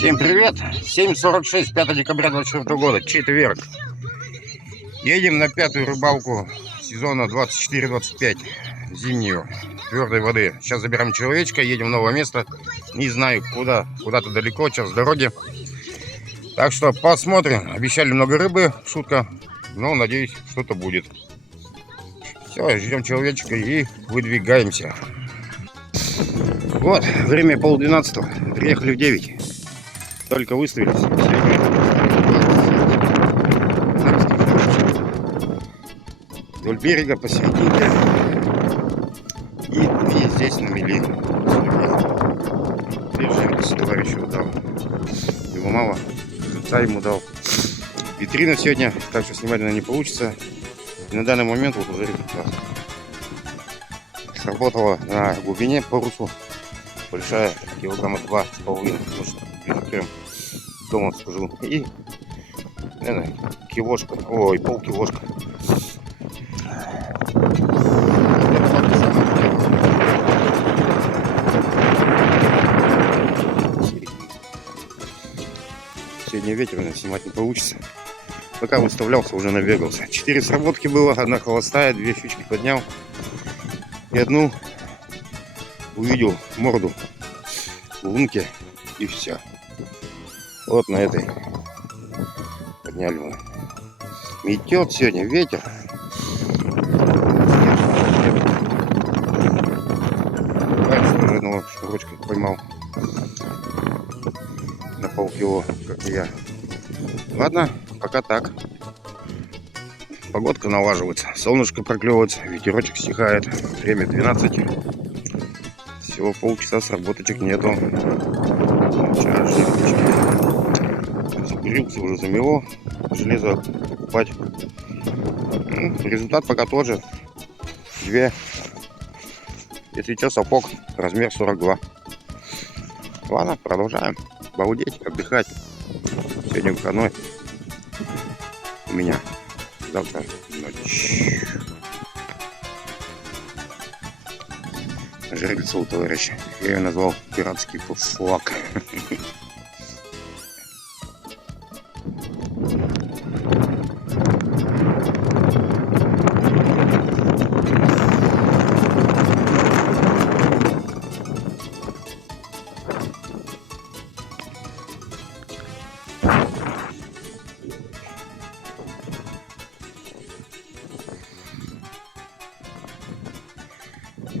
Всем привет! 7:46, 5 декабря 2024 года, четверг. Едем на пятую рыбалку сезона 24-25, зимнюю, твердой воды. Сейчас забираем человечка, едем в новое место. Не знаю куда, куда-то далеко, сейчас с дороги. Так что посмотрим. Обещали много рыбы, шутка, но надеюсь, что-то будет. Все, ждем человечка и выдвигаемся. Вот, время 11:30, приехали в 9. Только выставились. Вдоль берега посередине. И здесь на мели. Держи, товарищу дал. Его мало. Отца ему дал. Витрина сегодня, так что снимать она не получится. И на данный момент вот уже результат. Сработала на глубине по русу. Большая, килограмма 2,5. Может, ближе к 3. Дома скажу. И, наверное, килошка. Ой, полкилошка. Сегодня ветер, снимать не получится. Пока выставлялся, уже набегался. 4 сработки было, одна холостая, 2 щучки поднял. И одну увидел морду в лунке, и все. Вот на этой подняли мы. Метет сегодня ветер. Одного шнурочка поймал на полкило, как и я. Ладно, пока так. Погодка налаживается, солнышко проклевывается, ветерочек стихает. Время 12. Всего полчаса сработочек нету. Закурился, уже замело. Железо покупать. Результат пока тот же. 2. Если что, сапог размер 42. Ладно, продолжаем. Балдеть, отдыхать. Сегодня выходной у меня. Завтра ночь. Жерлица у товарища. Я ее назвал пиратский флаг.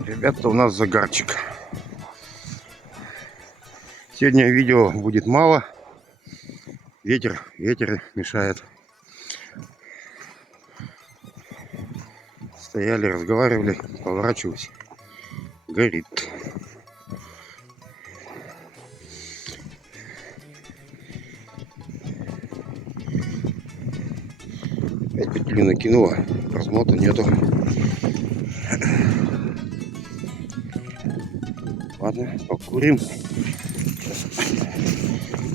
Ребята, у нас загарчик. Сегодня видео будет мало. Ветер мешает. Стояли, разговаривали, поворачиваюсь. Горит. Опять петлю накинула. Просмотра нету. Ладно, покурим.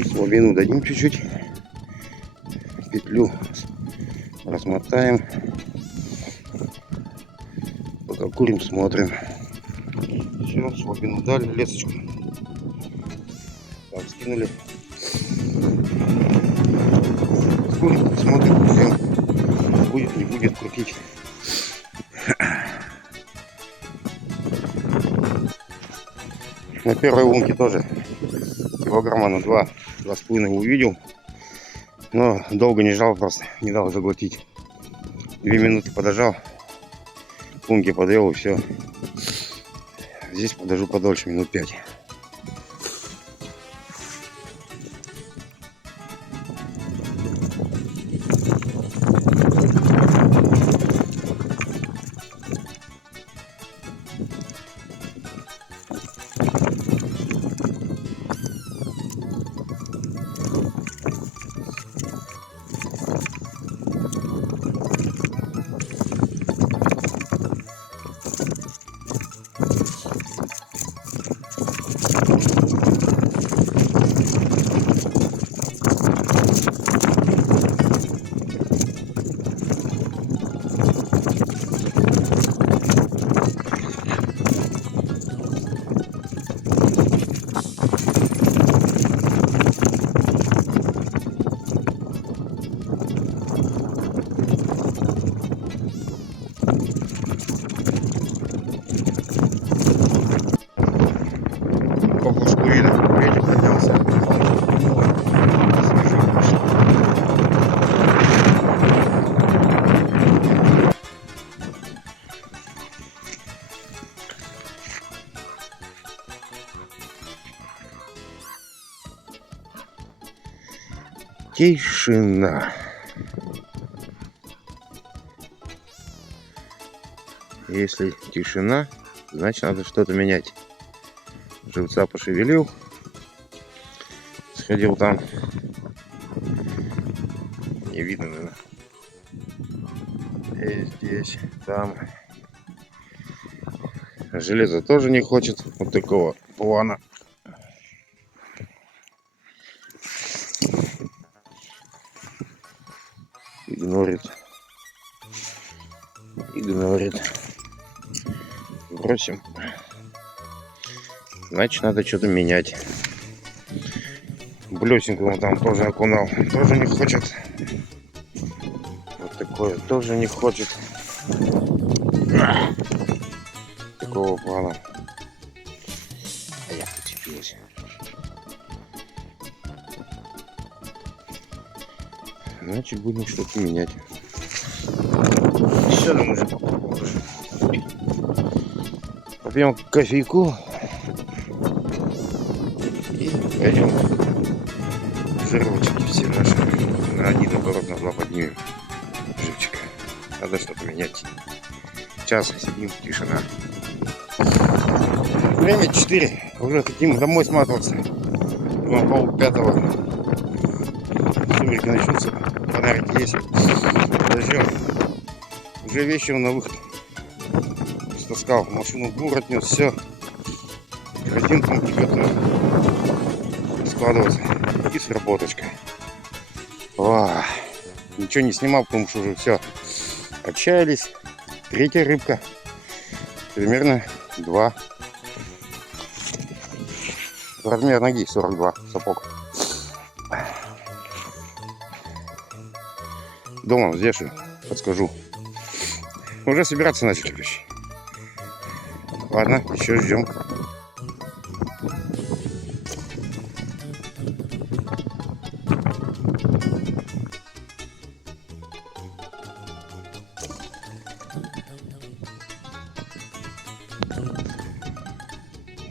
Слабину дадим чуть-чуть. Петлю размотаем. Пока курим, смотрим. Все, слабину дали, лесочку. Так, скинули. Курим, смотрим, все. Будет, не будет крутить. На первой лунке тоже килограмма на 2,5 увидел, но долго не жал, просто не дал заглотить. 2 минуты подожал, к лунке подвел, и все. Здесь подожду подольше, минут 5. Тишина. Если тишина, значит надо что-то менять. Живца пошевелил. Сходил там. Не видно, наверное. И здесь, там. Железо тоже не хочет вот такого плана. Игнорит. Бросим. Значит, надо что-то менять. Блесенького там тоже окунал. Тоже не хочет. Вот такое тоже не хочет. Такого плана. А я прицепился. Значит, будем что-то менять. Все, мы уже попьем кофейку и пойдем жировочки все наши на один оборот, на два поднимем живчика. Надо что-то менять. Час сидим, тишина. Время 4. Уже хотим домой сматываться. На 4:30. Сумерки начнутся. Фонарики есть. Подождем. Уже вечером на выход. Стаскал машину в двор, отнес, все. Хотим там тебе складываться. И с работочкой. Ничего не снимал, потому что уже все. Отчаялись. Третья рыбка. Примерно 2. Размер ноги 42. Сапог. Дома взвешу, подскажу. Уже собираться начали, короче. Ладно, еще ждем.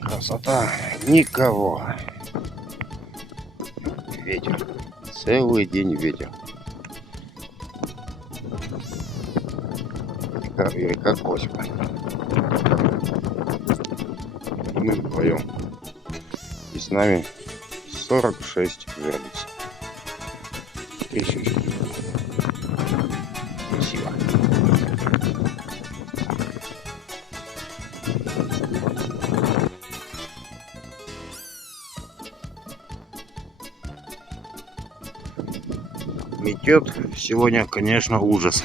Красота. Никого. Ветер. Целый день ветер. Река Косьба. Мы вдвоем. И с нами 46 градусов. Красиво. Метет сегодня, конечно, ужас.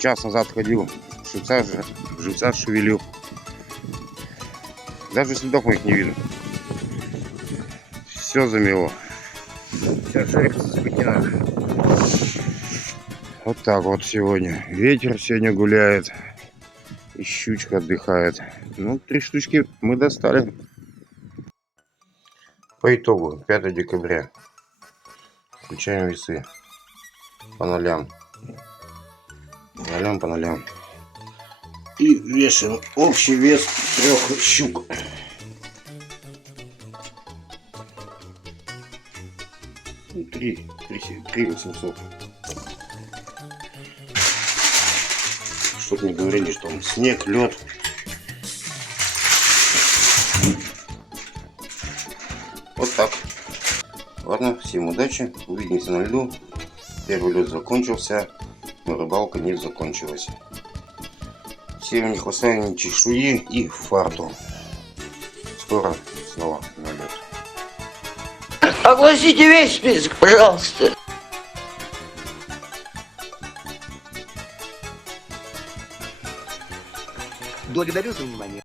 Час назад ходил, живца шевелил. Даже следов моих не видно. Все замело. Вся шерсть спутена. Вот так вот сегодня. Ветер сегодня гуляет. И щучка отдыхает. Ну, 3 штучки мы достали. По итогу 5 декабря. Включаем весы. По нолям. По нолям. И вешаем общий вес 3 щук. Ну, 3 800. Чтоб не говорили, что он снег, лед. Вот так. Ладно, всем удачи. Увидимся на льду. Первый лед закончился, но рыбалка не закончилась. Всем не хвоста, ни чешуи и фарту. Скоро снова на лед. Огласите весь список, пожалуйста. Благодарю за внимание.